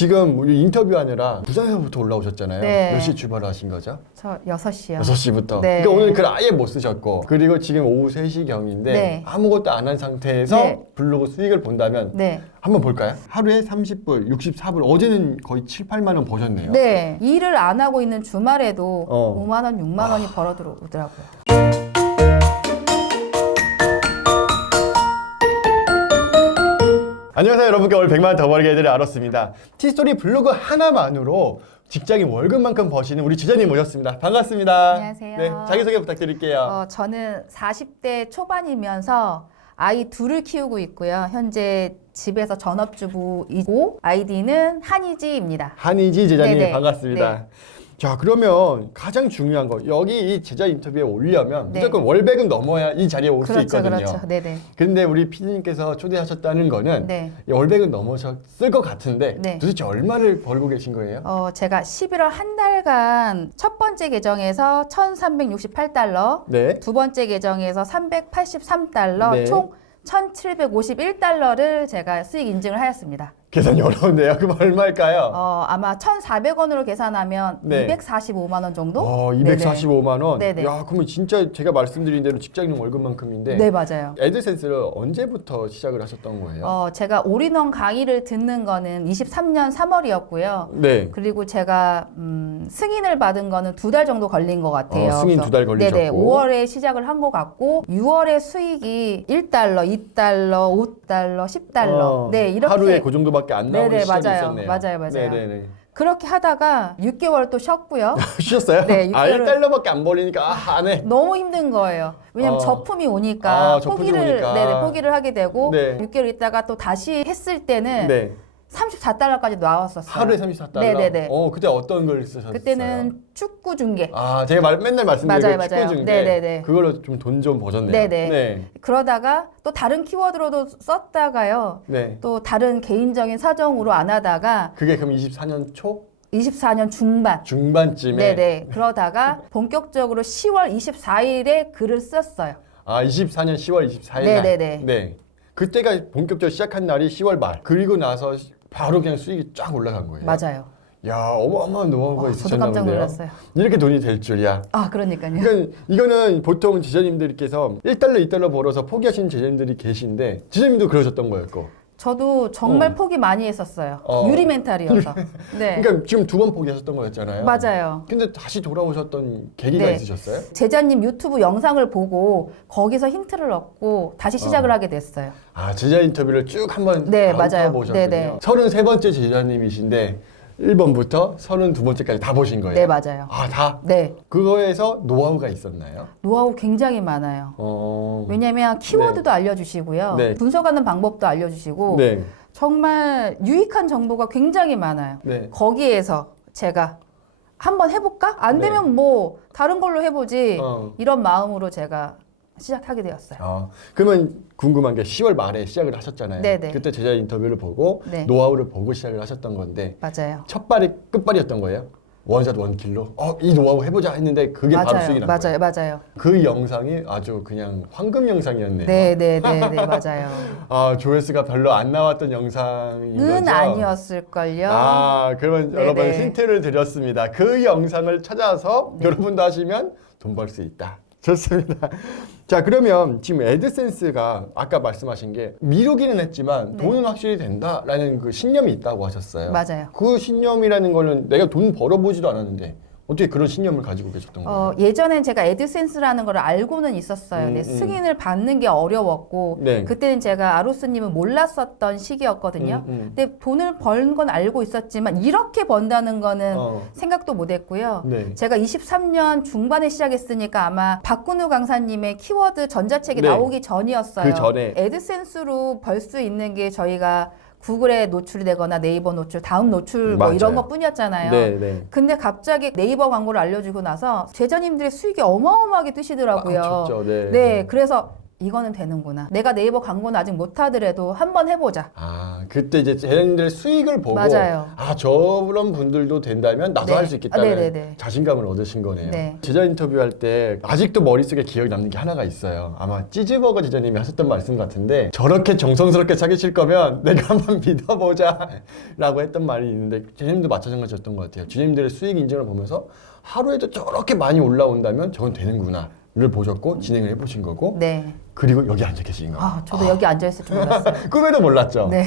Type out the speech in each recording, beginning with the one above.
지금 우리 인터뷰하느라 부산에서부터 올라오셨잖아요. 네. 몇 시에 출발하신 거죠? 저 6시요. 6시부터. 네. 그러니까 오늘 글 아예 못 쓰셨고, 그리고 지금 오후 3시경인데 네. 아무것도 안 한 상태에서 네. 블로그 수익을 본다면 네. 한번 볼까요? 하루에 30불, 64불, 어제는 거의 7, 8만 원 버셨네요. 네. 일을 안 하고 있는 주말에도 5만 원, 6만 원이 벌어 들어오더라고요. 안녕하세요 여러분께 오늘 100만 원 더 벌게 해드릴 아로스입니다. 티스토리 블로그 하나만으로 직장인 월급만큼 버시는 우리 지자님 모셨습니다. 반갑습니다. 안녕하세요. 네, 자기소개 부탁드릴게요. 저는 40대 초반이면서 아이 둘을 키우고 있고요. 현재 집에서 전업주부이고 아이디는 한이지입니다. 한이지 제자님 네네. 반갑습니다. 네. 자 그러면 가장 중요한 거 여기 이 제자 인터뷰에 오려면 네. 무조건 월백은 넘어야 이 자리에 올 수 그렇죠, 있거든요. 그렇죠. 네네. 근데 우리 피디님께서 초대하셨다는 거는 네. 이 월백은 넘으셨을 것 같은데 네. 도대체 얼마를 벌고 계신 거예요? 제가 11월 한 달간 첫 번째 계정에서 1,368달러, 네. 두 번째 계정에서 383달러, 네. 총 1,751달러를 제가 수익 인증을 하였습니다. 계산이 어려운데요. 그럼 얼마일까요? 아마 1,400원으로 계산하면 네. 245만 원 정도? 245만 원. 네네. 야, 그러면 진짜 제가 말씀드린 대로 직장인 월급만큼인데. 네, 맞아요. 애드센스를 언제부터 시작을 하셨던 거예요? 제가 올인원 강의를 듣는 거는 23년 3월이었고요. 네. 그리고 제가 승인을 받은 거는 2달 정도 걸린 것 같아요. 승인 그래서 2달 걸리셨고. 네네. 5월에 시작을 한 것 같고 6월에 수익이 1달러, 2달러, 5달러, 10달러. 네, 이렇게 하루에 그 정도밖에 안 나오는 네네, 시절이 맞아요. 있었네요. 맞아요. 네네네. 그렇게 하다가 6개월 또 쉬었고요. 쉬셨어요? 네, 1달러밖에 안 벌리니까 안 해. 너무 힘든 거예요. 왜냐면 저품이 오니까 저품이 오니까. 포기를 하게 되고 네. 6개월 있다가 또 다시 했을 때는 네. 34달러까지 나왔었어요. 하루에 34달러? 네네네. 그때 어떤 걸 쓰셨어요? 그때는 축구 중계. 제가 맨날 말씀드린 그 축구 중계. 네네네. 그걸로 좀 돈 좀 버셨네요. 네네. 네. 그러다가 또 다른 키워드로도 썼다가요. 네. 또 다른 개인적인 사정으로 안 하다가 그게 그럼 24년 초? 24년 중반. 중반쯤에? 네네. 그러다가 본격적으로 10월 24일에 글을 썼어요. 24년 10월 24일 날? 네네네. 네. 그때가 본격적으로 시작한 날이 10월 말. 그리고 나서 바로 그냥 수익이 쫙 올라간 거예요. 맞아요. 야, 어마어마한 노하우가 저도 있으셨나 깜짝 본데요. 놀랐어요. 이렇게 돈이 될 줄이야. 그러니까요. 그러니까 이거는 보통 지자님들께서 1달러, 2달러 벌어서 포기하시는 지자님들이 계신데 지자님도 그러셨던 거였고. 저도 정말 포기 많이 했었어요. 유리 멘탈이어서. 네. 그러니까 지금 2번 포기하셨던 거였잖아요. 맞아요. 근데 다시 돌아오셨던 계기가 네. 있으셨어요? 제자님 유튜브 영상을 보고 거기서 힌트를 얻고 다시 시작을 하게 됐어요. 제자 인터뷰를 쭉 한번 네, 맞아요. 보셨군요. 네네. 33번째 제자님이신데 1번부터 32번째까지 다 보신 거예요? 네, 맞아요. 다? 네. 그거에서 노하우가 있었나요? 노하우 굉장히 많아요. 왜냐면 키워드도 알려주시고요. 네. 분석하는 방법도 알려주시고 네. 정말 유익한 정보가 굉장히 많아요. 네. 거기에서 제가 한번 해볼까? 안 네. 되면 뭐 다른 걸로 해보지. 어. 이런 마음으로 제가 시작하게 되었어요. 그러면 궁금한 게 10월 말에 시작을 하셨잖아요. 네네. 그때 제자 인터뷰를 보고 네. 노하우를 보고 시작을 하셨던 건데 맞아요. 첫 발이 끝발이었던 거예요? 원샷 원킬로? 이 노하우 해보자 했는데 그게 바로 수익이 난 거예요? 맞아요. 그 영상이 아주 그냥 황금 영상이었네요. 네, 맞아요. 조회수가 별로 안 나왔던 영상인 는 거죠? 아니었을걸요. 그러면 네네. 여러분 힌트를 드렸습니다. 그 영상을 찾아서 여러분도 하시면 돈 벌 수 있다. 좋습니다. 자, 그러면 지금 애드센스가 아까 말씀하신 게 미루기는 했지만 네. 돈은 확실히 된다라는 그 신념이 있다고 하셨어요. 맞아요. 그 신념이라는 거는 내가 돈 벌어보지도 않았는데 어떻게 그런 신념을 가지고 계셨던 거예요? 예전엔 제가 애드센스라는 걸 알고는 있었어요. 근데 음. 승인을 받는 게 어려웠고 네. 그때는 제가 아로스님을 몰랐었던 시기였거든요. 근데 돈을 번 건 알고 있었지만 이렇게 번다는 거는 생각도 못했고요. 네. 제가 23년 중반에 시작했으니까 아마 박근우 강사님의 키워드 전자책이 네. 나오기 전이었어요. 그 전에. 애드센스로 벌 수 있는 게 저희가 구글에 노출이 되거나 네이버 노출, 다음 노출 뭐 맞아요. 이런 것 뿐이었잖아요. 네. 근데 갑자기 네이버 광고를 알려주고 나서 제자님들의 수익이 어마어마하게 뜨시더라고요. 좋죠. 네, 그래서 이거는 되는구나. 내가 네이버 광고는 아직 못하더라도 한번 해보자. 아, 그때 이제 쟤네들 수익을 보고 맞아요. 아, 저런 분들도 된다면 나도 네. 할 수 있겠다는 네네네. 자신감을 얻으신 거네요. 네. 제자 인터뷰할 때 아직도 머릿속에 기억이 남는 게 하나가 있어요. 아마 찌즈버거 제자님이 하셨던 말씀 같은데 저렇게 정성스럽게 사귀실 거면 내가 한번 믿어보자 라고 했던 말이 있는데 제자님도 마찬가지였던 것 같아요. 주님들의 수익 인증을 보면서 하루에도 저렇게 많이 올라온다면 저건 되는구나 를 보셨고 진행을 해보신 거고 네. 그리고 여기 앉아 계신 거예요. 아, 저도 여기 앉아있을 줄 몰랐어요. 꿈에도 몰랐죠? 네.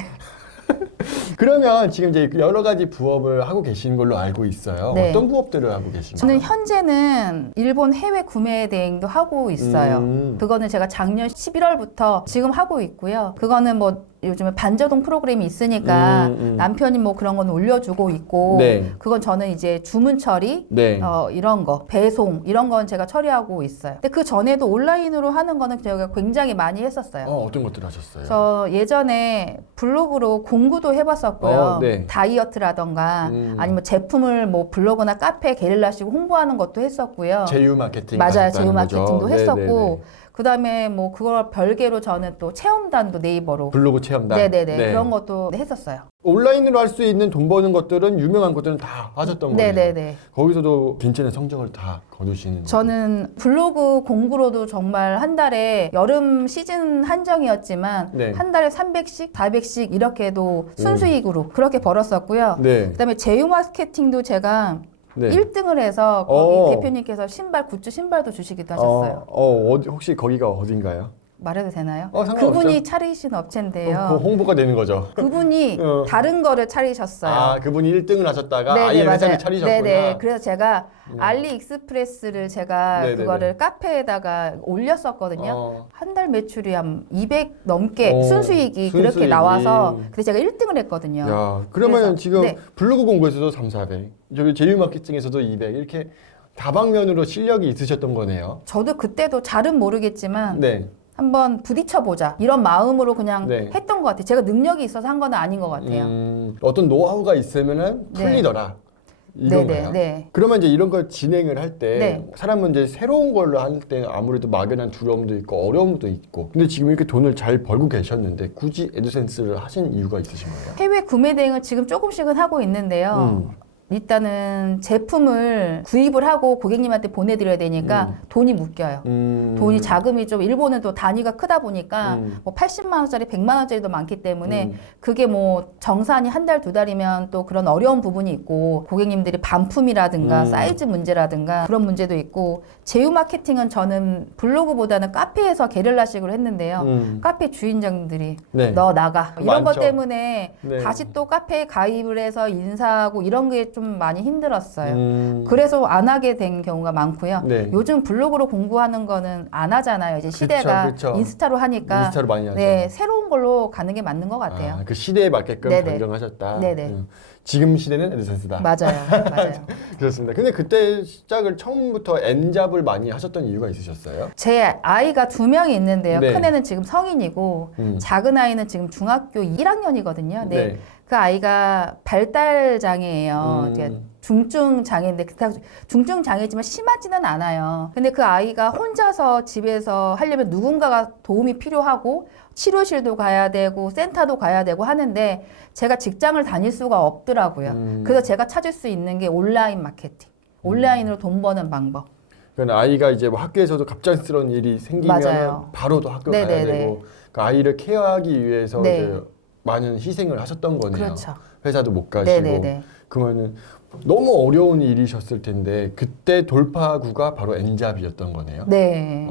그러면 지금 이제 여러 가지 부업을 하고 계신 걸로 알고 있어요. 네. 어떤 부업들을 하고 계신가요? 저는 현재는 일본 해외 구매 대행도 하고 있어요. 그거는 제가 작년 11월부터 지금 하고 있고요. 그거는 뭐 요즘에 반저동 프로그램이 있으니까 남편이 뭐 그런 건 올려주고 있고 네. 그건 저는 이제 주문 처리 네. 이런 거 배송 이런 건 제가 처리하고 있어요. 근데 그 전에도 온라인으로 하는 거는 제가 굉장히 많이 했었어요. 어떤 것들을 하셨어요? 저 예전에 블로그로 공구도 해봤었고요. 네. 다이어트라던가 아니면 제품을 뭐 블로그나 카페 게릴라식으로 홍보하는 것도 했었고요. 제휴 마케팅 맞아요. 하셨다는 제휴 마케팅도 거죠? 했었고 네네네. 그다음에 뭐 그걸 별개로 저는 또 체험단도 네이버로 블로그 체험단. 네네네 네. 그런 것도 했었어요. 온라인으로 할 수 있는 돈 버는 것들은 유명한 것들은 다 하셨던 거예요. 네네네. 거기서도 괜찮은 성적을 다 거두시는. 저는 블로그 공구로도 정말 한 달에 여름 시즌 한정이었지만 네. 한 달에 300씩, 400씩 이렇게도 순수익으로 그렇게 벌었었고요. 네. 그다음에 제휴 마케팅도 제가 네. 1등을 해서 거기 어. 대표님께서 굿즈 신발도 주시기도 하셨어요. 혹시 거기가 어딘가요? 말해도 되나요? 상관없죠. 그분이 차리신 업체인데요. 그 홍보가 되는 거죠. 그분이 다른 거를 차리셨어요. 아, 그분이 1등을 하셨다가 네네, 아예 회사를 맞아요. 차리셨구나. 네네. 그래서 제가 알리익스프레스를 제가 네네네. 그거를 카페에다가 올렸었거든요. 한 달 매출이 한 200 넘게 오, 순수익이 그렇게 순수익이. 나와서 근데 제가 1등을 했거든요. 야, 그러면 그래서, 지금 네. 블로그 공부에서도 3, 400, 저기 제휴 마케팅에서도 200 이렇게 다방면으로 실력이 있으셨던 거네요. 저도 그때도 잘은 모르겠지만 네. 한번 부딪혀보자 이런 마음으로 그냥 네. 했던 것 같아요. 제가 능력이 있어서 한 건 아닌 것 같아요. 어떤 노하우가 있으면은 네. 풀리더라. 이건가요? 네네. 네. 그러면 이제 이런 걸 진행을 할 때 네. 사람은 이제 새로운 걸로 할 때 아무래도 막연한 두려움도 있고 어려움도 있고 근데 지금 이렇게 돈을 잘 벌고 계셨는데 굳이 애드센스를 하신 이유가 있으신 거예요? 해외 구매 대행을 지금 조금씩은 하고 있는데요. 일단은 제품을 구입을 하고 고객님한테 보내드려야 되니까 돈이 묶여요. 돈이 자금이 좀 일본은 또 단위가 크다 보니까 뭐 80만 원짜리, 100만 원짜리도 많기 때문에 그게 뭐 정산이 한 달, 두 달이면 또 그런 어려운 부분이 있고 고객님들이 반품이라든가 사이즈 문제라든가 그런 문제도 있고 제휴 마케팅은 저는 블로그보다는 카페에서 게릴라식으로 했는데요. 카페 주인장들이 네. 너 나가 이런 것 많죠. 때문에 네. 다시 또 카페에 가입을 해서 인사하고 이런 게 좀 많이 힘들었어요. 그래서 안 하게 된 경우가 많고요. 네. 요즘 블로그로 공부하는 거는 안 하잖아요. 이제 시대가 그쵸. 인스타로 하니까 인스타로 많이 하죠. 네, 새로운 걸로 가는 게 맞는 것 같아요. 그 시대에 맞게끔 네네. 변경하셨다. 네네. 지금 시대는 애드센스다. 맞아요. 맞아요. 그렇습니다. 근데 그때 시작을 처음부터 N잡을 많이 하셨던 이유가 있으셨어요? 제 아이가 2명이 있는데요. 네. 큰애는 지금 성인이고 작은 아이는 지금 중학교 1학년이거든요. 네. 그 아이가 발달 장애예요. 이제 중증 장애인데 중증 장애지만 심하지는 않아요. 근데 그 아이가 혼자서 집에서 하려면 누군가가 도움이 필요하고 치료실도 가야 되고 센터도 가야 되고 하는데 제가 직장을 다닐 수가 없더라고요. 그래서 제가 찾을 수 있는 게 온라인 마케팅. 온라인으로 돈 버는 방법. 그러니까 아이가 이제 뭐 학교에서도 갑작스러운 일이 생기면 맞아요. 바로도 학교 가야 네네네. 되고 그 아이를 케어하기 위해서 네. 이제 많은 희생을 하셨던 거네요. 그렇죠. 회사도 못 가시고. 네네네. 그러면은 너무 어려운 일이셨을 텐데 그때 돌파구가 바로 N잡이었던 거네요. 네.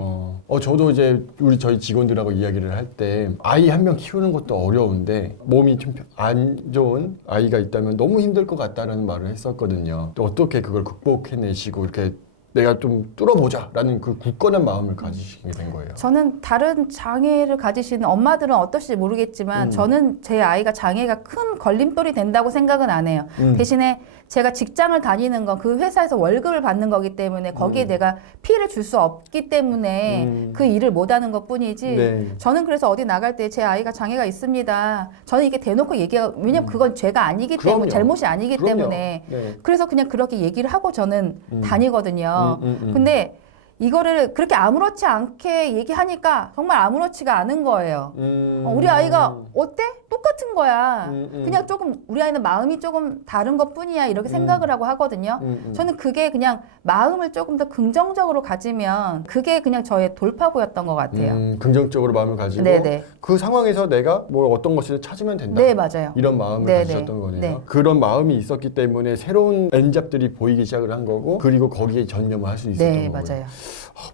저도 이제 저희 직원들하고 이야기를 할 때 아이 한 명 키우는 것도 어려운데 몸이 좀 안 좋은 아이가 있다면 너무 힘들 것 같다는 말을 했었거든요. 또 어떻게 그걸 극복해내시고 이렇게 내가 좀 뚫어보자라는 그 굳건한 마음을 가지시게 된 거예요. 저는 다른 장애를 가지시는 엄마들은 어떨지 모르겠지만 저는 제 아이가 장애가 큰 걸림돌이 된다고 생각은 안 해요. 대신에 제가 직장을 다니는 건 그 회사에서 월급을 받는 거기 때문에 거기에 내가 피해를 줄 수 없기 때문에 그 일을 못하는 것 뿐이지 네. 저는 그래서 어디 나갈 때 제 아이가 장애가 있습니다. 저는 이게 대놓고 얘기하고 왜냐면 그건 죄가 아니기 때문에 그럼요. 잘못이 아니기 그럼요. 때문에 네. 그래서 그냥 그렇게 얘기를 하고 저는 다니거든요. 근데 이거를 그렇게 아무렇지 않게 얘기하니까 정말 아무렇지가 않은 거예요. 우리 아이가 어때? 똑같은 거야. 그냥 조금 우리 아이는 마음이 조금 다른 것 뿐이야 이렇게 생각을 하고 하거든요. 저는 그게 그냥 마음을 조금 더 긍정적으로 가지면 그게 그냥 저의 돌파구였던 것 같아요. 긍정적으로 마음을 가지고 네네. 그 상황에서 내가 뭐 어떤 것을 찾으면 된다. 네, 맞아요. 이런 마음을 네네. 가지셨던 거네요. 네. 그런 마음이 있었기 때문에 새로운 엔잡들이 보이기 시작을 한 거고 그리고 거기에 전념을 할 수 있었던 네, 거고요. 맞아요.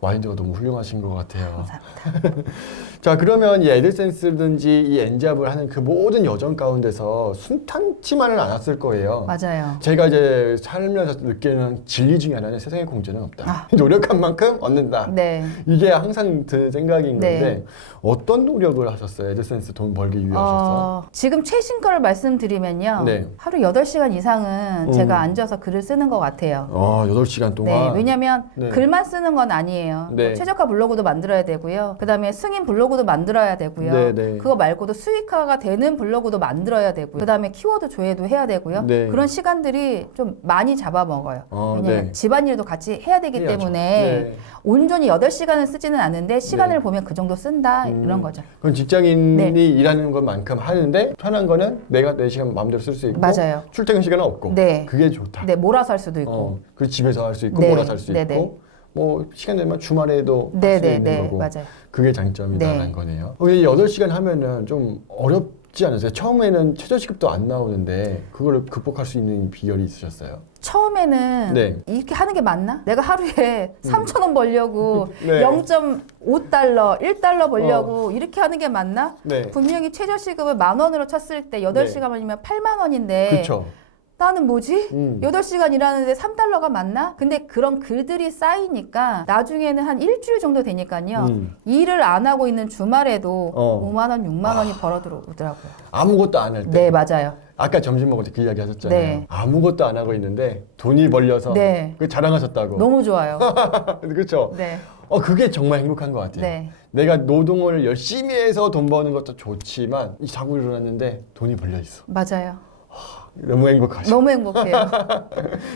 마인드가 너무 훌륭하신 것 같아요. 감사합니다. 자, 그러면 이 에드센스든지 이 엔잡을 하는 그 모든 여정 가운데서 순탄치만은 않았을 거예요. 맞아요. 제가 이제 살면서 느끼는 진리 중에 하나는 세상에 공짜는 없다. 노력한 만큼 얻는다. 네. 이게 항상 드는 생각인 네. 건데 어떤 노력을 하셨어요? 에드센스 돈 벌기 위해서? 지금 최신 거를 말씀드리면요. 네. 하루 8시간 이상은 제가 앉아서 글을 쓰는 것 같아요. 8시간 네, 동안? 왜냐면 네. 글만 쓰는 건 아니에요. 네. 최저가 블로그도 만들어야 되고요. 그다음에 승인 블로그도 만들어야 되고요. 네, 네. 그거 말고도 수익화가 되는 블로그도 만들어야 되고요. 그다음에 키워드 조회도 해야 되고요. 네. 그런 시간들이 좀 많이 잡아먹어요. 왜냐면 네. 집안일도 같이 해야 되기 해야죠. 때문에 네. 온전히 8시간을 쓰지는 않는데 시간을 네. 보면 그 정도 쓴다 이런 거죠. 그럼 직장인이 네. 일하는 것만큼 하는데 편한 거는 내가 내 시간 마음대로 쓸 수 있고 맞아요. 출퇴근 시간은 없고 네. 그게 좋다. 네, 몰아서 할 수도 있고. 그리고 집에서 할 수 있고 네. 몰아서 할 수 네, 있고 네. 뭐 시간 되면 주말에도 할 수 네, 있는 네, 거고 맞아요. 그게 장점이다라는 네. 거네요. 8시간 하면은 좀 어렵지 않으세요? 처음에는 최저시급도 안 나오는데 그거를 극복할 수 있는 비결이 있으셨어요? 처음에는 네. 이렇게 하는 게 맞나? 내가 하루에 3,000원 벌려고 네. 0.5달러, 1달러 벌려고 이렇게 하는 게 맞나? 네. 분명히 최저시급을 10,000원으로 쳤을 때 8시간이면 8만 원인데 그렇죠. 나는 뭐지? 8시간 일하는데 3달러가 맞나? 근데 그런 글들이 쌓이니까 나중에는 한 일주일 정도 되니까요. 일을 안 하고 있는 주말에도 5만 원, 6만 원이 벌어 들어오더라고요. 아무것도 안 할 때. 네, 맞아요. 아까 점심 먹을 때 그 이야기 하셨잖아요. 네. 아무것도 안 하고 있는데 돈이 벌려서 네. 그 자랑하셨다고. 너무 좋아요. 그렇죠. 네. 그게 정말 행복한 것 같아요. 네. 내가 노동을 열심히 해서 돈 버는 것도 좋지만 이 자고 일어났는데 돈이 벌려 있어. 맞아요. 너무 행복하죠. 너무 행복해요.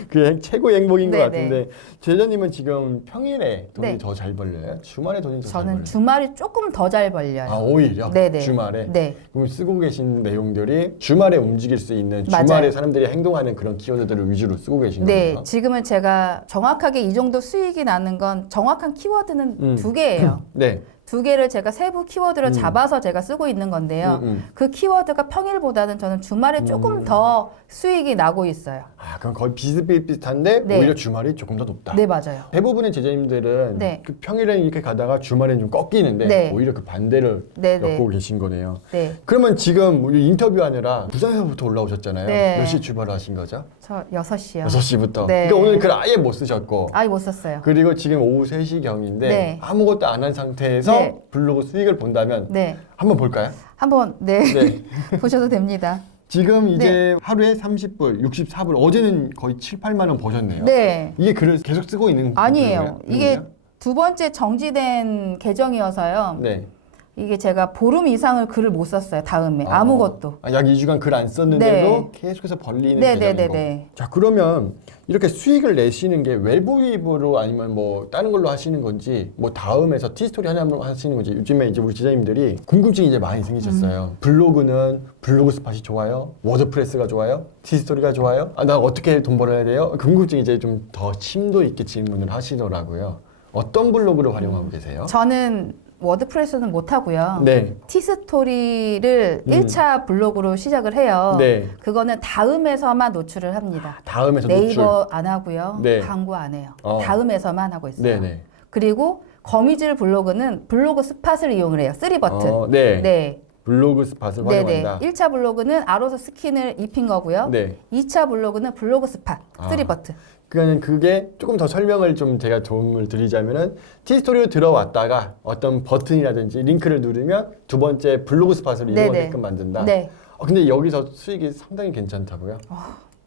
그게 최고의 행복인 것 네, 같은데 제자님은 지금 평일에 돈이 네. 더 잘 벌려요? 주말에 돈이 더 잘 벌려요? 저는 주말이 조금 더 잘 벌려요. 오히려? 네네. 주말에? 네. 그럼 쓰고 계신 내용들이 주말에 움직일 수 있는 맞아요. 주말에 사람들이 행동하는 그런 키워드들을 위주로 쓰고 계신 네, 거예요? 지금은 제가 정확하게 이 정도 수익이 나는 건 정확한 키워드는 2개예요. 네. 2개를 제가 세부 키워드를 잡아서 제가 쓰고 있는 건데요. 그 키워드가 평일보다는 저는 주말에 조금 더 수익이 나고 있어요. 그럼 거의 비슷비슷한데 네. 오히려 주말이 조금 더 높다. 네, 맞아요. 대부분의 제자님들은 네. 그 평일에는 이렇게 가다가 주말에는 좀 꺾이는데 네. 오히려 그 반대를 네, 네. 엮고 계신 거네요. 네. 그러면 지금 우리 인터뷰하느라 부산에서부터 올라오셨잖아요. 네. 몇 시에 출발하신 거죠? 저 6시요. 6시부터. 네. 그러니까 오늘 글 아예 못 쓰셨고 아예 못 썼어요. 그리고 지금 오후 3시경인데 네. 아무것도 안 한 상태에서 네. 블로그 수익을 본다면 네. 한번 볼까요? 한번 네. 네. 보셔도 됩니다. 지금 이제 하루에 30불, 64불 어제는 거의 7, 8만 원 버셨네요. 네. 이게 글을 계속 쓰고 있는 아니에요. 건가요? 이게 그런가요? 2번째 정지된 계정이어서요. 네. 이게 제가 보름 이상을 글을 못 썼어요. 다음에 아무것도. 약 2주간 글 안 썼는데도 네. 계속해서 벌리는 네, 계정인 네, 네, 거고. 네. 자, 그러면 이렇게 수익을 내시는 게 외부입으로 아니면 뭐 다른 걸로 하시는 건지 뭐 다음에서 티스토리 하나만 하시는 건지 요즘에 이제 우리 제자님들이 궁금증이 이제 많이 생기셨어요. 블로그는 블로그 스팟이 좋아요? 워드프레스가 좋아요? 티스토리가 좋아요? 나 어떻게 돈 벌어야 돼요? 궁금증이 이제 좀 더 심도 있게 질문을 하시더라고요. 어떤 블로그를 활용하고 계세요? 저는 워드프레스는 못 하고요. 네. 티스토리를 1차 블로그로 시작을 해요. 네. 그거는 다음에서만 노출을 합니다. 다음에서 네이버 노출. 안 하고요. 네. 광고 안 해요. 어. 다음에서만 하고 있어요. 네네. 그리고 거미줄 블로그는 블로그 스팟을 이용을 해요. 3버튼. 네. 네. 블로그 스팟을 네네. 활용한다. 1차 블로그는 아로서 스킨을 입힌 거고요. 네. 2차 블로그는 블로그 스팟, 아. 3버튼. 그러니까 그게 조금 더 설명을 좀 제가 도움을 드리자면은 티스토리로 들어왔다가 어떤 버튼이라든지 링크를 누르면 두 번째 블로그 스팟을 네네. 이용하게끔 만든다. 네. 근데 여기서 수익이 상당히 괜찮다고요.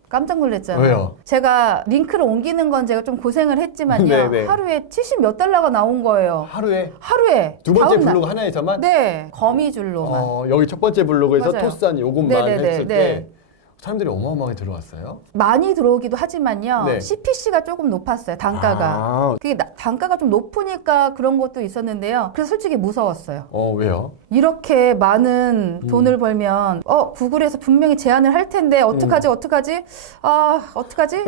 깜짝 놀랐잖아요. 왜요? 제가 링크를 옮기는 건 제가 좀 고생을 했지만요. 네네. 하루에 70 몇 달러가 나온 거예요. 하루에 하루에. 두 번째 다음 날. 블로그 하나에서만 네. 거미줄로만. 여기 첫 번째 블로그에서 맞아요. 토스한 요것만 네네네, 했을 네. 때 사람들이 어마어마하게 들어왔어요. 많이 들어오기도 하지만요. 네. CPC가 조금 높았어요. 단가가. 아, 그게 단가가 좀 높으니까 그런 것도 있었는데요. 그래서 솔직히 무서웠어요. 왜요? 이렇게 많은 돈을 벌면 구글에서 분명히 제안을 할 텐데 어떡하지? 어떡하지?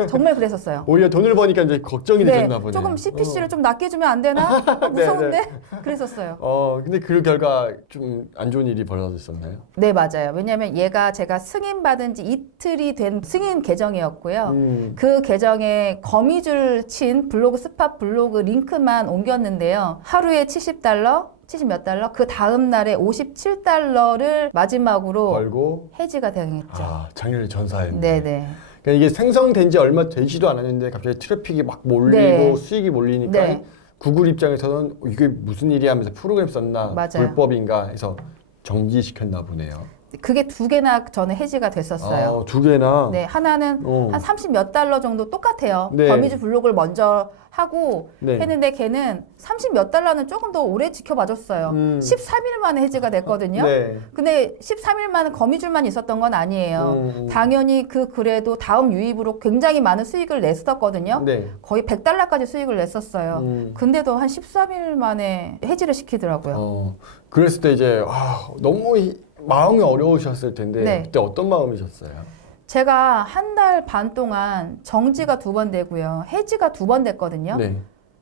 정말 그랬었어요. 오히려 돈을 버니까 이제 걱정이 되셨나 보네요. 조금 CPC를 좀 낮게 주면 안 되나? 무서운데? 그랬었어요. 근데 그 결과 좀 안 좋은 일이 벌어졌었나요? 네, 맞아요. 왜냐하면 얘가 제가 승인받은 지 이틀이 된 승인 계정이었고요. 그 계정에 거미줄 친 블로그 스팟 블로그 링크만 옮겼는데요. 하루에 70달러, 70 몇 달러, 그 다음 날에 57달러를 마지막으로 벌고 해지가 당했죠. 작년에 전사했는데. 네네. 그러니까 이게 생성된 지 얼마 되지도 않았는데 갑자기 트래픽이 막 몰리고 네. 수익이 몰리니까 네. 구글 입장에서는 이게 무슨 일이야 하면서 프로그램 썼나 맞아요. 불법인가 해서 정지시켰나 보네요. 그게 두 개나 저는 해지가 됐었어요. 두 개나. 네, 하나는 한 30 몇 달러 정도 똑같아요. 네. 거미줄 블로그를 먼저 하고 네. 했는데 걔는 30 몇 달러는 조금 더 오래 지켜봐줬어요. 13일 만에 해지가 됐거든요. 네. 근데 13일 만에 거미줄만 있었던 건 아니에요. 당연히 그 글에도 다음 유입으로 굉장히 많은 수익을 냈었거든요. 네. 거의 100달러까지 수익을 냈었어요. 근데도 한 13일 만에 해지를 시키더라고요. 그랬을 때 이제 너무 마음이 어려우셨을 텐데 네. 그때 어떤 마음이셨어요? 제가 한 달 반 동안 정지가 2번 되고요. 해지가 2번 됐거든요. 네.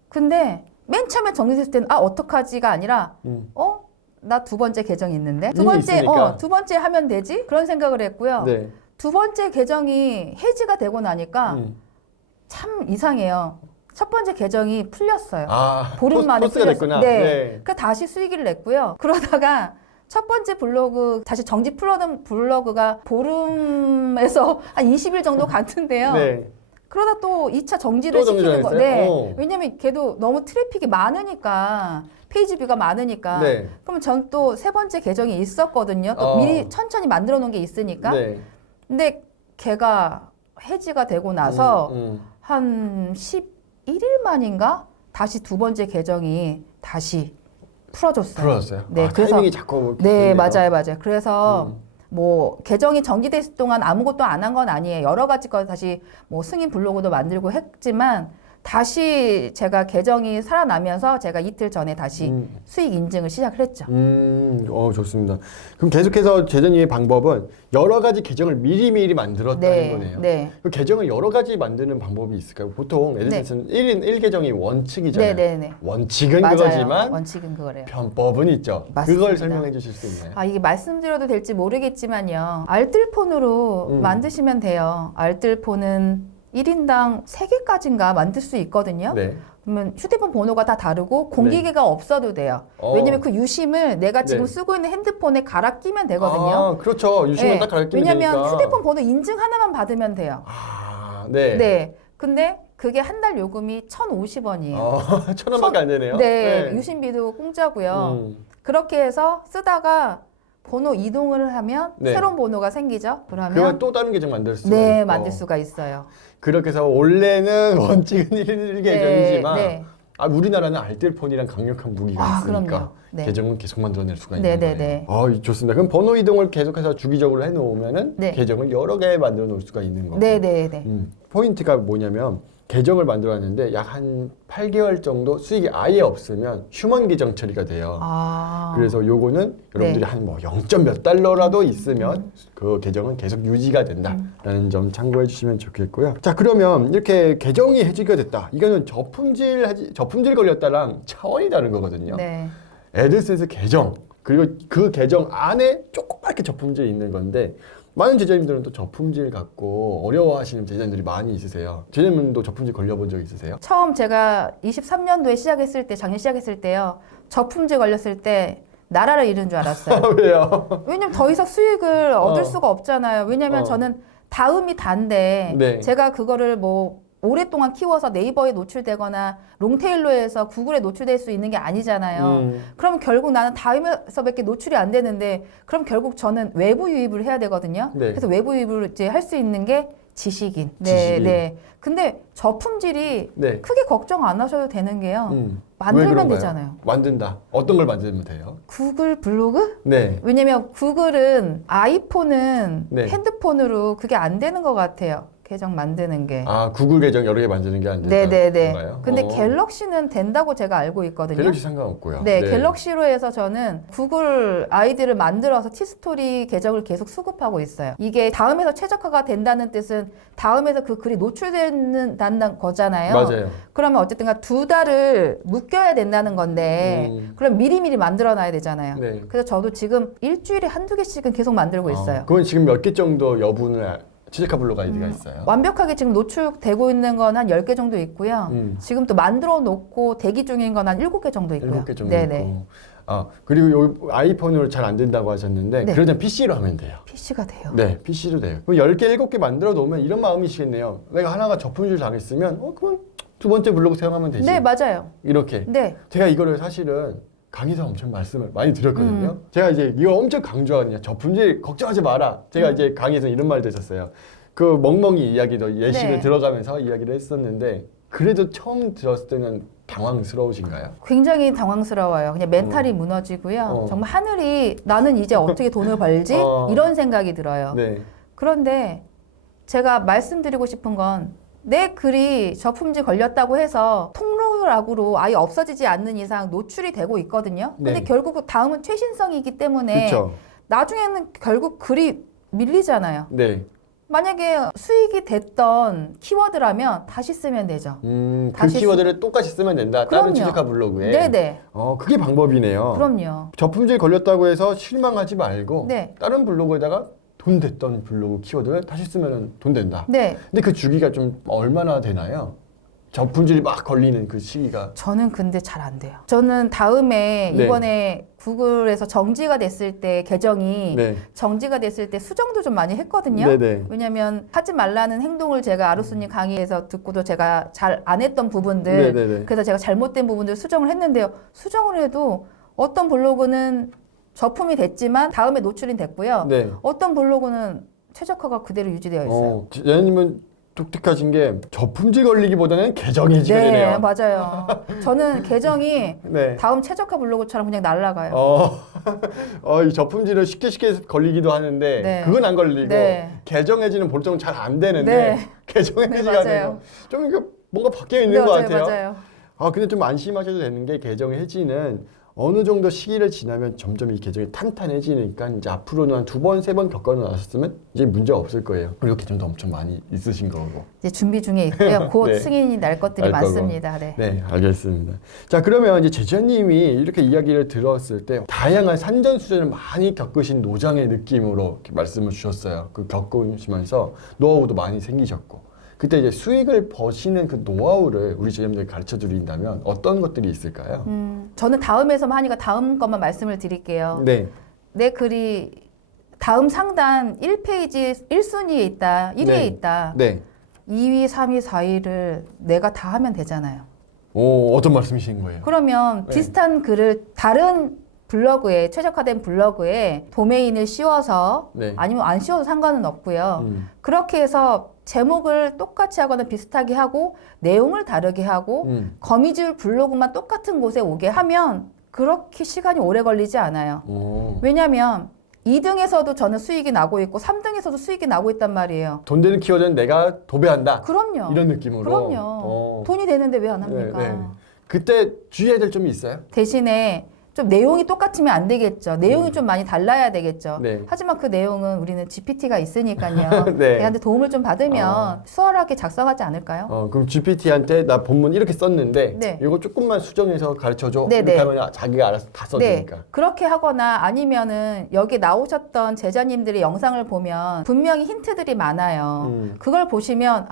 근데 맨 처음에 정지됐을 때는 어떡하지가 아니라 나 두 번째 계정이 있는데 두 이미 번째 있으니까. 두 번째 하면 되지? 그런 생각을 했고요. 네. 두 번째 계정이 해지가 되고 나니까 참 이상해요. 첫 번째 계정이 풀렸어요. 보름 만에 포스가 풀렸어요. 됐구나. 네. 네. 그 다시 수익을 냈고요. 그러다가 첫 번째 블로그 다시 정지 풀어둔 블로그가 보름에서 한 20일 정도 갔는데요. 네. 그러다 또 2차 정지를 또 시키는 정지를 거. 네. 했어요? 왜냐면 걔도 너무 트래픽이 많으니까 페이지 뷰가 많으니까. 네. 그럼 전 또 세 번째 계정이 있었거든요. 또 미리 천천히 만들어 놓은 게 있으니까. 네. 근데 걔가 해지가 되고 나서 한 11일 만인가 다시 두 번째 계정이 다시 풀어줬어요. 네. 타이밍이 자꾸 네, 그러네요. 맞아요. 그래서 뭐 계정이 정지됐을 동안 아무것도 안 한 건 아니에요. 여러 가지 거 다시 뭐 승인 블로그도 만들고 했지만 다시 제가 계정이 살아나면서 제가 이틀 전에 다시 수익 인증을 시작을 했죠. 좋습니다. 그럼 계속해서 재정님의 방법은 여러 가지 계정을 미리미리 만들었다는 거네요. 네. 그 계정을 여러 가지 만드는 방법이 있을까요? 보통 에드센스는 1인 1계정이 원칙이잖아요. 네. 원칙은 맞아요. 그거지만 원칙은 그거래요. 편법은 있죠. 맞습니다. 그걸 설명해 주실 수 있나요? 이게 말씀드려도 될지 모르겠지만요. 알뜰폰으로 만드시면 돼요. 알뜰폰은 1인당 3개까지인가 만들 수 있거든요. 네. 그러면 휴대폰 번호가 다 다르고 공기계가 없어도 돼요. 왜냐면 그 유심을 내가 지금 네. 쓰고 있는 핸드폰에 갈아 끼면 되거든요. 그렇죠. 유심을 네. 딱 가르치면 되니까. 왜냐면 휴대폰 번호 인증 하나만 받으면 돼요. 네. 네. 근데 그게 한 달 요금이 1,050원이에요. 1,000원밖에 안 되네요. 네. 유심비도 공짜고요. 그렇게 해서 쓰다가 번호 이동을 하면 네. 새로운 번호가 생기죠. 그러면 그러면 또 다른 계정 만들 수가 네, 있고. 만들 수가 있어요. 그렇게 해서 원래는 원칙은 1계정이지만 네. 우리나라는 알뜰폰이란 강력한 무기가 있으니까 그럼요. 네. 계정은 계속 만들어낼 수가 네, 있는 네, 거예요. 좋습니다. 그럼 번호 이동을 계속해서 주기적으로 해놓으면은 네. 계정을 여러 개 만들어 놓을 수가 있는 거고. 네. 포인트가 뭐냐면 계정을 만들었는데 약 한 8개월 정도 수익이 아예 없으면 휴먼 계정 처리가 돼요. 그래서 요거는 여러분들이 네. 한 뭐 0. 몇 달러라도 있으면 그 계정은 계속 유지가 된다라는 점 참고해 주시면 좋겠고요. 자, 그러면 이렇게 계정이 해지가 됐다. 이거는 저품질 걸렸다랑 차원이 다른 거거든요. 네. 애드센스 계정 그리고 그 계정 안에 조그맣게 저품질이 있는 건데 많은 제자님들은 또 저품질 갖고 어려워하시는 제자님들이 많이 있으세요. 제자님도 저품질 걸려본 적 있으세요? 처음 제가 23년도에 시작했을 때, 작년 시작했을 때요. 저품질 걸렸을 때 나라를 잃은 줄 알았어요. 왜요? 왜냐면 더 이상 수익을 얻을 수가 없잖아요. 왜냐면 저는 다음이 단데 네. 제가 그거를 뭐 오랫동안 키워서 네이버에 노출되거나 롱테일로 해서 구글에 노출될 수 있는 게 아니잖아요. 그럼 결국 나는 다음에서밖에 노출이 안 되는데 그럼 결국 저는 외부 유입을 해야 되거든요. 네. 그래서 외부 유입을 이제 할 수 있는 게 지식인. 지식인. 네. 근데 저품질이 네. 크게 걱정 안 하셔도 되는 게요. 왜 만들면 그런가요? 되잖아요. 만든다. 어떤 걸 만들면 돼요? 구글 블로그? 네. 왜냐면 구글은 아이폰은 네. 핸드폰으로 그게 안 되는 것 같아요. 계정 만드는 게. 아, 구글 계정 여러 개 만드는 게 안 된다. 네네네. 건가요? 근데 갤럭시는 된다고 제가 알고 있거든요. 갤럭시 상관없고요. 네, 갤럭시로 해서 저는 구글 아이디를 만들어서 티스토리 계정을 계속 수급하고 있어요. 이게 다음에서 최적화가 된다는 뜻은 다음에서 그 글이 노출된다는 거잖아요. 맞아요. 그러면 어쨌든 두 달을 묶여야 된다는 건데 그럼 미리미리 만들어 놔야 되잖아요. 네. 그래서 저도 지금 일주일에 한두 개씩은 계속 만들고 있어요. 그건 지금 몇 개 정도 여분을 최적화 블로그 아이디가 있어요? 완벽하게 지금 노출되고 있는 건 한 10개 정도 있고요. 지금 또 만들어 놓고 대기 중인 건 한 7개 정도 있고요. 7개 정도 네네. 있고. 아, 그리고 요 아이폰으로 잘 안 된다고 하셨는데 네. 그러면 PC로 하면 돼요. PC가 돼요. 네, PC로 돼요. 그럼 10개, 7개 만들어 놓으면 이런 마음이시겠네요. 내가 하나가 저품질 당했으면 그럼 두 번째 블로그 사용하면 되지. 네, 맞아요. 이렇게. 네. 제가 이거를 사실은 강의에서 엄청 말씀을 많이 드렸거든요. 제가 이제 이거 엄청 강조하거든요. 저품질 걱정하지 마라. 제가 이제 강의에서 이런 말도 했었어요. 그 멍멍이 이야기도 예시를 네. 들어가면서 이야기를 했었는데 그래도 처음 들었을 때는 당황스러우신가요? 굉장히 당황스러워요. 그냥 멘탈이 무너지고요. 정말 하늘이 나는 이제 어떻게 돈을 벌지? 이런 생각이 들어요. 네. 그런데 제가 말씀드리고 싶은 건 내 글이 저품질 걸렸다고 해서 통로락으로 아예 없어지지 않는 이상 노출이 되고 있거든요. 근데 네. 결국 다음은 최신성이기 때문에 그렇죠. 나중에는 결국 글이 밀리잖아요. 네. 만약에 수익이 됐던 키워드라면 다시 쓰면 되죠. 그 다시 키워드를 똑같이 쓰면 된다. 다른 그럼요. 최적화 블로그에. 네네. 그게 방법이네요. 그럼요. 저품질 걸렸다고 해서 실망하지 말고 네. 다른 블로그에다가 돈 됐던 블로그 키워드를 다시 쓰면 돈 된다. 네. 근데 그 주기가 좀 얼마나 되나요? 저품질이 막 걸리는 그 시기가. 저는 근데 잘 안 돼요. 저는 다음에 네. 이번에 구글에서 정지가 됐을 때 계정이 네. 정지가 됐을 때 수정도 좀 많이 했거든요. 네네. 왜냐면 하지 말라는 행동을 제가 아루스님 강의에서 듣고도 제가 잘 안 했던 부분들 네네네. 그래서 제가 잘못된 부분들 수정을 했는데요. 수정을 해도 어떤 블로그는 저품이 됐지만 다음에 노출이 됐고요. 네. 어떤 블로그는 최적화가 그대로 유지되어 있어요. 예나님은 독특하신 게 저품질 걸리기보다는 계정이 해지되네요. 네, 맞아요. 저는 계정이 네. 다음 최적화 블로그처럼 그냥 날아가요. 이 저품질은 쉽게 걸리기도 하는데 네. 그건 안 걸리고 네. 계정 해지는 보통 잘 안 되는데 네. 계정 네, 해지가 맞아요. 되고 좀 이게 뭔가 바뀌어 있는 네, 것 맞아요, 같아요. 맞아요. 근데 좀 안심하셔도 되는 게 계정 해지는 어느 정도 시기를 지나면 점점 이 계정이 탄탄해지니까 이제 앞으로는 한 2번, 3번 겪어나셨으면 이제 문제 없을 거예요. 그리고 계정도 엄청 많이 있으신 거고. 이제 준비 중에 있고요. 곧 네. 승인이 날 것들이 날 거고. 많습니다. 네. 네, 알겠습니다. 자, 그러면 이제 제자님이 이렇게 이야기를 들었을 때 다양한 산전수전을 많이 겪으신 노장의 느낌으로 이렇게 말씀을 주셨어요. 그 겪으시면서 노하우도 많이 생기셨고. 그때 이제 수익을 버시는 그 노하우를 우리 제자님들 가르쳐 드린다면 어떤 것들이 있을까요? 저는 다음에서만 하니까 다음 것만 말씀을 드릴게요. 네. 내 글이 다음 상단 1페이지 1순위에 있다, 1위에 네. 있다. 네. 2위, 3위, 4위를 내가 다 하면 되잖아요. 어떤 말씀이신 거예요? 그러면 네. 비슷한 글을 다른 블로그에 최적화된 블로그에 도메인을 씌워서 네. 아니면 안 씌워도 상관은 없고요. 그렇게 해서 제목을 똑같이 하거나 비슷하게 하고 내용을 다르게 하고 거미줄 블로그만 똑같은 곳에 오게 하면 그렇게 시간이 오래 걸리지 않아요. 왜냐하면 2등에서도 저는 수익이 나고 있고 3등에서도 수익이 나고 있단 말이에요. 돈 되는 키워드는 내가 도배한다. 그럼요. 이런 느낌으로. 그럼요. 돈이 되는데 왜 안 합니까? 네. 그때 주의해야 될 점이 있어요? 대신에 좀 내용이 똑같으면 안 되겠죠. 내용이 좀 많이 달라야 되겠죠. 네. 하지만 그 내용은 우리는 GPT가 있으니까요. 네. 걔한테 도움을 좀 받으면 수월하게 작성하지 않을까요? 그럼 GPT한테 나 본문 이렇게 썼는데 네. 이거 조금만 수정해서 가르쳐줘. 네, 이렇게 네. 하면 자기가 알아서 다 써주니까. 네. 그렇게 하거나 아니면은 여기 나오셨던 제자님들의 영상을 보면 분명히 힌트들이 많아요. 그걸 보시면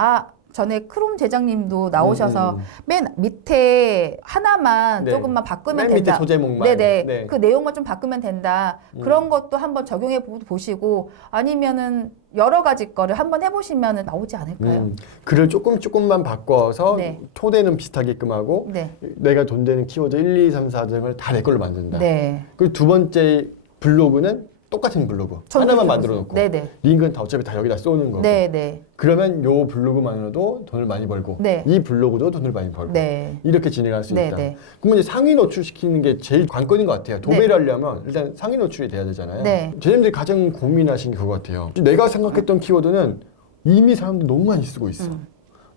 전에 크롬 제작님도 나오셔서 맨 밑에 하나만 네. 조금만 바꾸면 맨 된다. 밑에 소제목만. 네네. 네. 그 내용만 좀 바꾸면 된다. 그런 것도 한번 적용해 보시고 아니면은 여러 가지 거를 한번 해보시면 나오지 않을까요? 글을 조금만 바꿔서 네. 토대는 비슷하게끔 하고 네. 내가 돈 되는 키워드 1, 2, 3, 4등을 다 내 걸로 만든다. 네. 그리고 두 번째 블로그는 똑같은 블로그 저는 하나만 그렇게 만들어 하고 놓고 있어요. 네네. 링크는 다 어차피 다 여기다 쏘는 거고. 네네. 그러면 요 블로그만으로도 돈을 많이 벌고 네. 이 블로그도 돈을 많이 벌고 네. 이렇게 진행할 수 네, 있다. 네. 그러면 이제 상위 노출시키는 게 제일 관건인 것 같아요. 도배를 네. 하려면 일단 상위 노출이 돼야 되잖아요. 네. 제님들이 가장 고민하신 게 그거 같아요. 내가 생각했던 키워드는 이미 사람들이 너무 많이 쓰고 있어.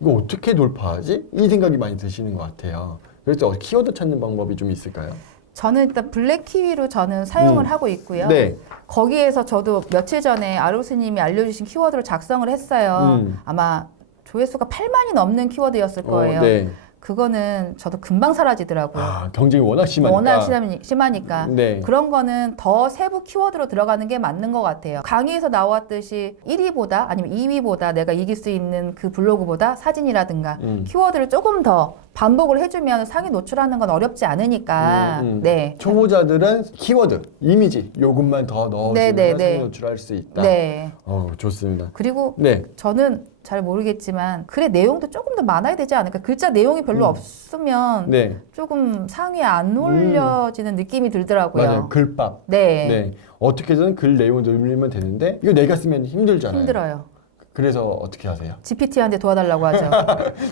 이거 어떻게 돌파하지? 이 생각이 많이 드시는 것 같아요. 그래서 키워드 찾는 방법이 좀 있을까요? 저는 일단 블랙 키위로 저는 사용을 하고 있고요. 네. 거기에서 저도 며칠 전에 아로스님이 알려주신 키워드를 작성을 했어요. 아마 조회수가 8만이 넘는 키워드였을 거예요. 네. 그거는 저도 금방 사라지더라고요. 아, 경쟁이 워낙 심하니까. 워낙 심하니까. 네. 그런 거는 더 세부 키워드로 들어가는 게 맞는 것 같아요. 강의에서 나왔듯이 1위보다 아니면 2위보다 내가 이길 수 있는 그 블로그보다 사진이라든가 키워드를 조금 더 반복을 해주면 상위 노출하는 건 어렵지 않으니까. 네. 초보자들은 키워드, 이미지 요것만 더 넣어주면 네. 상위 노출할 수 있다. 네. 좋습니다. 그리고 네. 저는 잘 모르겠지만 글의 내용도 조금 더 많아야 되지 않을까. 글자 내용이 별로 없으면 네. 조금 상위에 안 올려지는 느낌이 들더라고요. 맞아요. 글밥. 네. 네. 어떻게든 글 내용을 늘리면 되는데 이거 내가 쓰면 힘들잖아요. 힘들어요. 그래서 어떻게 하세요? GPT한테 도와달라고 하죠.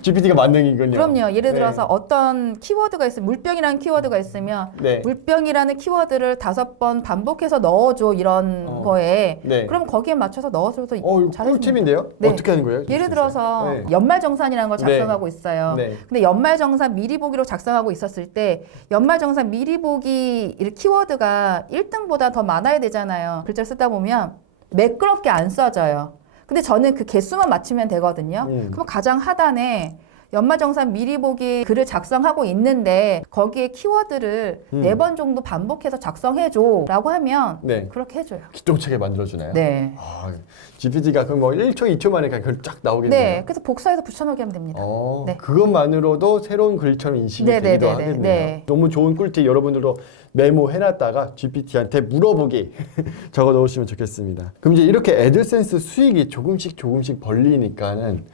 GPT가 만능이군요. 그럼요. 예를 들어서 네. 어떤 키워드가 있으면 물병이라는 키워드가 있으면 네. 물병이라는 키워드를 5번 반복해서 넣어줘 이런 거에 네. 그럼 거기에 맞춰서 넣어줘서 이거 잘해줍니다. 꿀팁인데요? 네. 어떻게 하는 거예요? 예를 들어서 네. 연말정산이라는 걸 작성하고 있어요. 네. 근데 연말정산 미리 보기로 작성하고 있었을 때 연말정산 미리 보기 이 키워드가 1등보다 더 많아야 되잖아요. 글자를 쓰다 보면 매끄럽게 안 써져요. 근데 저는 그 개수만 맞추면 되거든요. 그럼 가장 하단에 연말정산 미리 보기 글을 작성하고 있는데 거기에 키워드를 4번 정도 반복해서 작성해줘 라고 하면 네. 그렇게 해줘요. 기똥차게 만들어주나요? 네. GPT가 그럼 뭐 1초, 2초 만에 그냥 글 쫙 나오겠네요. 네. 그래서 복사해서 붙여넣기 하면 됩니다. 네. 그것만으로도 새로운 글처럼 인식이 네, 네, 되기도 네, 네, 하겠네요. 네. 너무 좋은 꿀팁 여러분들도 메모해놨다가 GPT한테 물어보기 적어 놓으시면 좋겠습니다. 그럼 이제 이렇게 애드센스 수익이 조금씩 벌리니까는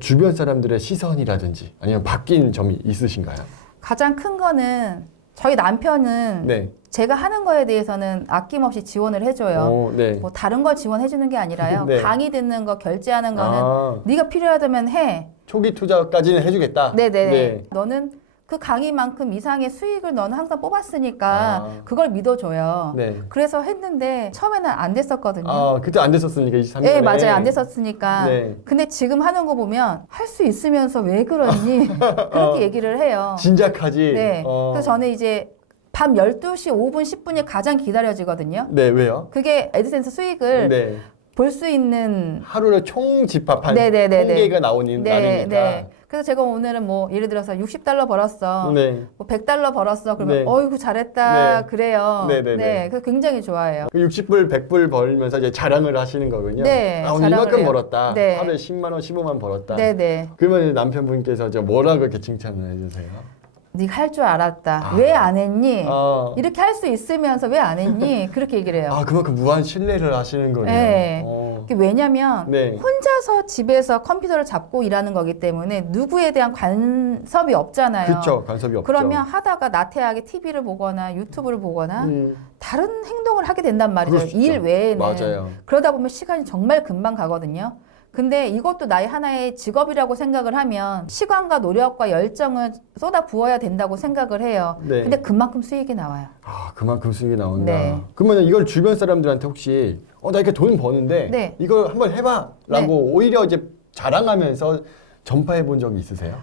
주변 사람들의 시선이라든지 아니면 바뀐 점이 있으신가요? 가장 큰 거는 저희 남편은 네. 제가 하는 거에 대해서는 아낌없이 지원을 해줘요. 네. 뭐 다른 걸 지원해주는 게 아니라요. 네. 강의 듣는 거, 결제하는 거는 네가 필요하다면 해. 초기 투자까지는 해주겠다. 네네네. 네. 너는 그 강의만큼 이상의 수익을 너는 항상 뽑았으니까 그걸 믿어줘요. 네. 그래서 했는데 처음에는 안 됐었거든요. 그때 안 됐었으니까 23년에. 네, 맞아요. 안 됐었으니까. 네. 근데 지금 하는 거 보면 할 수 있으면서 왜 그러니? 그렇게 얘기를 해요. 진작하지. 네. 그래서 저는 이제 밤 12시 5분 10분이 가장 기다려지거든요. 네, 왜요? 그게 애드센스 수익을 네. 볼 수 있는 하루를 총 집합한 네네네네. 통계가 나오는 날이니까. 그래서 제가 오늘은 뭐 예를 들어서 $60 벌었어. 네. 뭐 $100 벌었어. 그러면 네. 어이구 잘했다. 네. 그래요. 네네네. 네. 그래서 굉장히 좋아해요. 60불, 100불 벌면서 이제 자랑을 하시는 거군요. 네, 오늘 자랑을 이만큼 해요. 벌었다. 네. 하루에 10만 원, 15만 벌었다. 네네. 그러면 이제 남편분께서 저 뭐라고 이렇게 칭찬을 해주세요? 네가 할 줄 알았다. 왜 안 했니? 아. 이렇게 할 수 있으면서 왜 안 했니? 그렇게 얘기를 해요. 그만큼 무한 신뢰를 하시는 거네요. 네. 그게 왜냐면 네. 혼자서 집에서 컴퓨터를 잡고 일하는 거기 때문에 누구에 대한 간섭이 없잖아요. 그렇죠. 간섭이 없죠. 그러면 하다가 나태하게 TV를 보거나 유튜브를 보거나 음. 다른 행동을 하게 된단 말이죠. 그럴 수 일 있죠. 외에는. 맞아요. 그러다 보면 시간이 정말 금방 가거든요. 근데 이것도 나의 하나의 직업이라고 생각을 하면 시간과 노력과 열정을 쏟아 부어야 된다고 생각을 해요. 네. 근데 그만큼 수익이 나와요. 그만큼 수익이 나온다. 네. 그러면 이걸 주변 사람들한테 혹시 나 이렇게 돈 버는데 네. 이걸 한번 해봐 라고 오히려 이제 자랑하면서 전파해 본 적이 있으세요?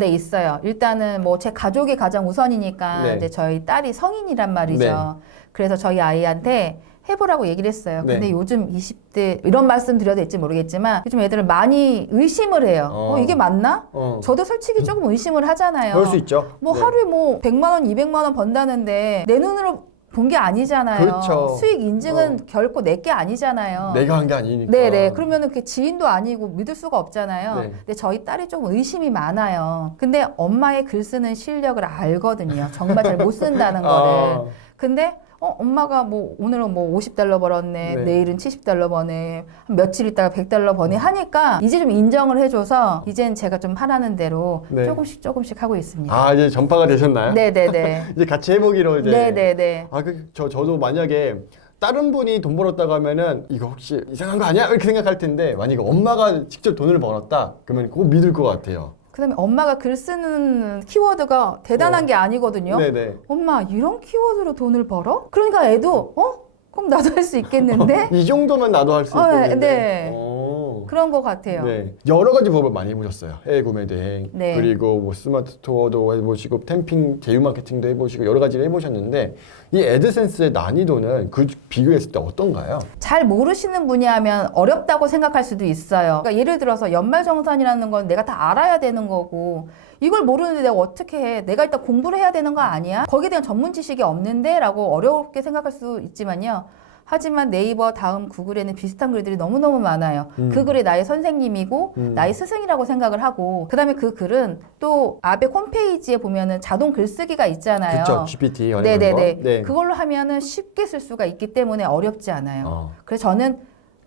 네, 있어요. 일단은 뭐 제 가족이 가장 우선이니까 네. 이제 저희 딸이 성인이란 말이죠. 네. 그래서 저희 아이한테 해보라고 얘기를 했어요. 네. 근데 요즘 20대 이런 말씀 드려도 될지 모르겠지만 요즘 애들은 많이 의심을 해요. 이게 맞나? 저도 솔직히 조금 의심을 하잖아요. 그럴 수 있죠. 뭐 네. 하루에 뭐 100만 원, 200만 원 번다는데 내 눈으로 본 게 아니잖아요. 그렇죠. 수익 인증은 결코 내 게 아니잖아요. 내가 한 게 아니니까. 네네. 그러면은 그 지인도 아니고 믿을 수가 없잖아요. 네. 근데 저희 딸이 조금 의심이 많아요. 근데 엄마의 글 쓰는 실력을 알거든요. 정말 잘 못 쓴다는 거를. 근데 엄마가 뭐 오늘은 뭐 $50 벌었네, 네. 내일은 $70 버네, 한 며칠 있다가 $100 버네 하니까 이제 좀 인정을 해줘서 이젠 제가 좀 하라는 대로 네. 조금씩 하고 있습니다. 이제 전파가 되셨나요? 네네네. 이제 같이 해보기로 이제. 네네네. 저도 만약에 다른 분이 돈 벌었다고 하면은 이거 혹시 이상한 거 아니야? 이렇게 생각할 텐데 만약에 엄마가 직접 돈을 벌었다 그러면 그거 믿을 것 같아요. 그다음에 엄마가 글 쓰는 키워드가 대단한 게 아니거든요. 네네. 엄마 이런 키워드로 돈을 벌어? 그러니까 애도 그럼 나도 할 수 있겠는데? 이 정도면 나도 할 수 있겠는데. 네. 오. 그런 것 같아요. 네. 여러 가지 법을 많이 해보셨어요. 해외 구매 대행, 네. 그리고 뭐 스마트 스토어도 해보시고 템핑, 제휴 마케팅도 해보시고 여러 가지를 해보셨는데 이 애드센스의 난이도는 그 비교했을 때 어떤가요? 잘 모르시는 분이 하면 어렵다고 생각할 수도 있어요. 그러니까 예를 들어서 연말정산이라는 건 내가 다 알아야 되는 거고 이걸 모르는데 내가 어떻게 해? 내가 일단 공부를 해야 되는 거 아니야? 거기에 대한 전문 지식이 없는데? 라고 어렵게 생각할 수 있지만요. 하지만 네이버 다음 구글에는 비슷한 글들이 너무너무 많아요. 그 글이 나의 선생님이고 나의 스승이라고 생각을 하고 그다음에 그 글은 또 아벡 홈페이지에 보면은 자동 글쓰기가 있잖아요. 그렇죠. GPT 네네네. 네. 그걸로 하면은 쉽게 쓸 수가 있기 때문에 어렵지 않아요. 그래서 저는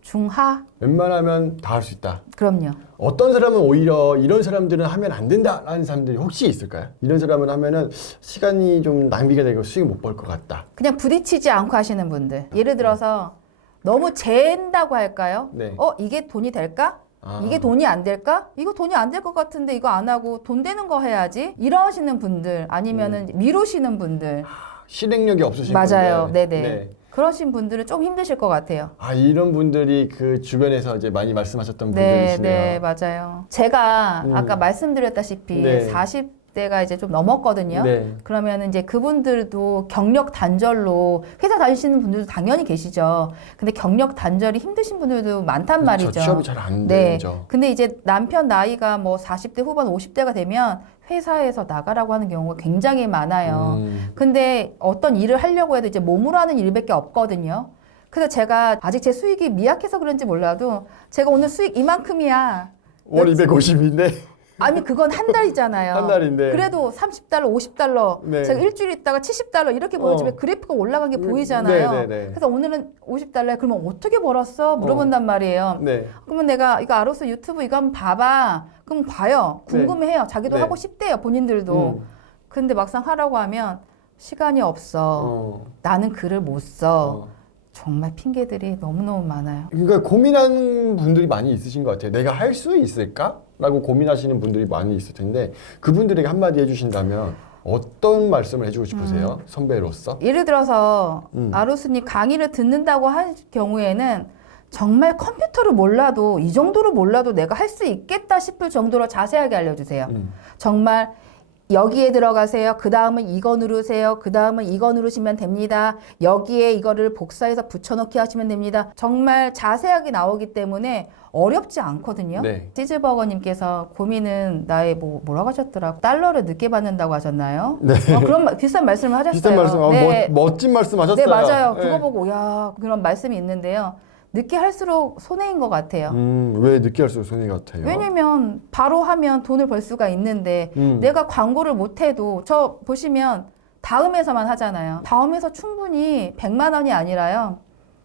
중하 웬만하면 다 할 수 있다. 그럼요. 어떤 사람은 오히려 이런 사람들은 하면 안 된다라는 사람들이 혹시 있을까요? 이런 사람은 하면은 시간이 좀 낭비가 되고 수익 못 벌 것 같다. 그냥 부딪히지 않고 하시는 분들. 예를 들어서 너무 잰다고 할까요? 네. 이게 돈이 될까? 아. 이게 돈이 안 될까? 이거 돈이 안 될 것 같은데 이거 안 하고 돈 되는 거 해야지. 이러시는 분들 아니면은 미루시는 분들. 실행력이 없으신 맞아요. 분들. 네네. 네. 그러신 분들은 좀 힘드실 것 같아요. 아, 이런 분들이 그 주변에서 이제 많이 말씀하셨던 네, 분들이시네요. 네, 맞아요. 제가 아까 말씀드렸다시피 네. 40대가 이제 좀 넘었거든요. 네. 그러면 이제 그분들도 경력 단절로 회사 다니시는 분들도 당연히 계시죠. 근데 경력 단절이 힘드신 분들도 많단 말이죠. 취업이 잘 안 네. 되죠. 근데 이제 남편 나이가 뭐 40대 후반 50대가 되면 회사에서 나가라고 하는 경우가 굉장히 많아요. 근데 어떤 일을 하려고 해도 이제 몸으로 하는 일밖에 없거든요. 그래서 제가 아직 제 수익이 미약해서 그런지 몰라도 제가 오늘 수익 이만큼이야. 월 250인데 아니 그건 한 달이잖아요. 한 달인데. 그래도 30달러, 50달러, 네. 제가 일주일 있다가 70달러 이렇게 보여주면 그래프가 올라간 게 보이잖아요. 네네네. 그래서 오늘은 50달러야. 그러면 어떻게 벌었어? 물어본단 말이에요. 네. 그러면 내가 이거 알아서 유튜브 이거 한번 봐봐. 그럼 봐요. 궁금해해요. 자기도 네. 하고 싶대요. 본인들도. 근데 막상 하라고 하면 시간이 없어. 나는 글을 못 써. 정말 핑계들이 너무너무 많아요. 그러니까 고민하는 분들이 많이 있으신 것 같아요. 내가 할 수 있을까? 라고 고민하시는 분들이 많이 있을 텐데 그분들에게 한마디 해주신다면 어떤 말씀을 해주고 싶으세요? 선배로서? 예를 들어서 아로스님 강의를 듣는다고 할 경우에는 정말 컴퓨터를 몰라도 이 정도로 몰라도 내가 할 수 있겠다 싶을 정도로 자세하게 알려주세요. 정말 여기에 들어가세요. 그 다음은 이거 누르세요. 그 다음은 이거 누르시면 됩니다. 여기에 이거를 복사해서 붙여넣기 하시면 됩니다. 정말 자세하게 나오기 때문에 어렵지 않거든요. 네. 치즈버거님께서 고민은 나의 뭐라고 하셨더라? 달러를 늦게 받는다고 하셨나요? 네. 그런 비슷한 말씀을 하셨어요. 비슷한 말씀, 네. 멋진 말씀 하셨어요. 네, 맞아요. 네. 그거 보고 야 그런 말씀이 있는데요. 늦게 할수록 손해인 것 같아요. 왜 늦게 할수록 손해 같아요? 왜냐면 바로 하면 돈을 벌 수가 있는데 내가 광고를 못해도 저 보시면 다음에서만 하잖아요. 다음에서 충분히 100만 원이 아니라요.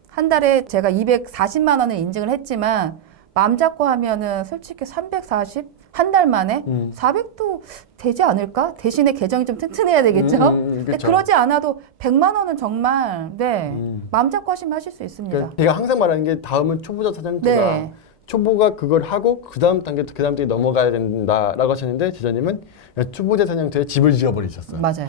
한 달에 제가 240만 원을 인증을 했지만 마음 잡고 하면은 솔직히 340? 한 달 만에 400도 되지 않을까? 대신에 계정이 좀 튼튼해야 되겠죠? 근데 그러지 않아도 100만 원은 정말 마음 잡고 하시면 하실 수 있습니다. 그러니까 제가 항상 말하는 게 다음은 초보자 사장터가 네. 초보가 그걸 하고 그 다음 단계 넘어가야 된다라고 하셨는데 지자님은 초보자 사냥터에 집을 지어버리셨어요. 맞아요.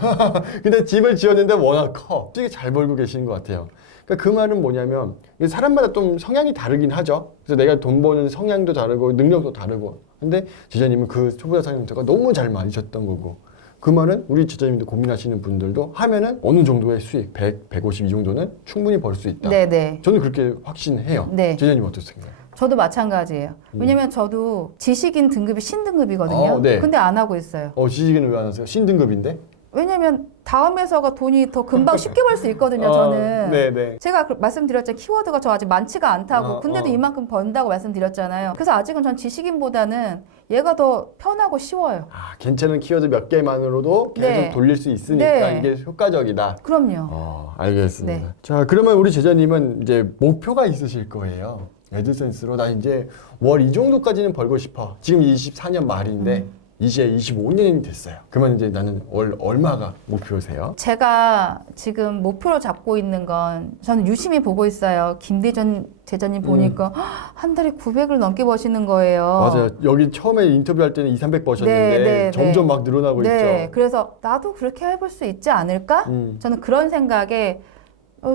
근데 집을 지었는데 워낙 커. 되게 잘 벌고 계시는 것 같아요. 그러니까 그 말은 뭐냐면 사람마다 좀 성향이 다르긴 하죠. 그래서 내가 돈 버는 성향도 다르고 능력도 다르고. 근데 지자님은 그 초보자 사냥터가 너무 잘 맞으셨던 거고. 그 말은 우리 지자님도 고민하시는 분들도 하면은 어느 정도의 수익, 100, 150 이 정도는 충분히 벌 수 있다. 네네. 저는 그렇게 확신해요. 네. 지자님 어떠세요? 저도 마찬가지예요. 왜냐면 저도 지식인 등급이 신등급이거든요. 네. 근데 안 하고 있어요. 지식인은 왜 안 하세요? 신등급인데? 왜냐면 다음 회사가 돈이 더 금방 쉽게 벌 수 있거든요, 저는. 네네. 제가 말씀드렸잖아요. 키워드가 저 아직 많지가 않다고. 근데도 이만큼 번다고 말씀드렸잖아요. 그래서 아직은 전 지식인보다는 얘가 더 편하고 쉬워요. 괜찮은 키워드 몇 개만으로도 계속 네. 돌릴 수 있으니까 네. 이게 효과적이다. 그럼요. 알겠습니다. 네. 자, 그러면 우리 제자님은 이제 목표가 있으실 거예요. 애드센스로 나 이제 월 이 정도까지는 벌고 싶어. 지금 24년 말인데 이제 25년이 됐어요. 그러면 이제 나는 월 얼마가 목표세요? 제가 지금 목표로 잡고 있는 건 저는 유심히 보고 있어요. 김대전 제자님 보니까 한 달에 900을 넘게 버시는 거예요. 맞아요. 여기 처음에 인터뷰할 때는 200, 300 버셨는데 네, 점점 막 늘어나고 네, 있죠. 그래서 나도 그렇게 해볼 수 있지 않을까? 저는 그런 생각에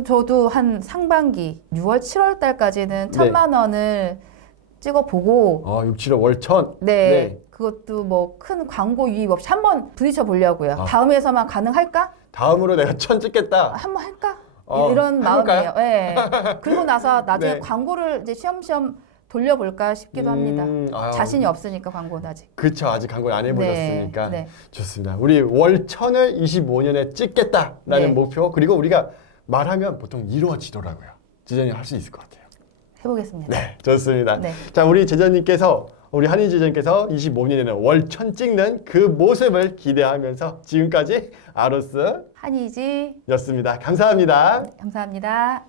저도 한 상반기 6월, 7월 달까지는 1,000만 원을 찍어보고 6, 7월 월 1,000. 네, 그것도 뭐 큰 광고 유입 없이 한번 부딪혀 보려고요. 다음에서만 가능할까? 다음으로 내가 1,000 찍겠다. 한번 할까? 어, 이런 해볼까요? 마음이에요. 네. 그리고 나서 나중에 네. 광고를 이제 시험시험 돌려볼까 싶기도 합니다. 아유. 자신이 없으니까 광고는 아직. 그쵸. 아직 광고를 안 해보셨으니까. 네. 좋습니다. 우리 월 1,000을 25년에 찍겠다라는 네. 목표. 그리고 우리가 말하면 보통 이루어지더라고요. 지전이 할 수 있을 것 같아요. 해보겠습니다. 네, 좋습니다. 네. 자, 우리 제자님께서 우리 한희 제자님께서 25년에는 월 1,000 찍는 그 모습을 기대하면서 지금까지 아로스였습니다. 한이지. 감사합니다. 감사합니다.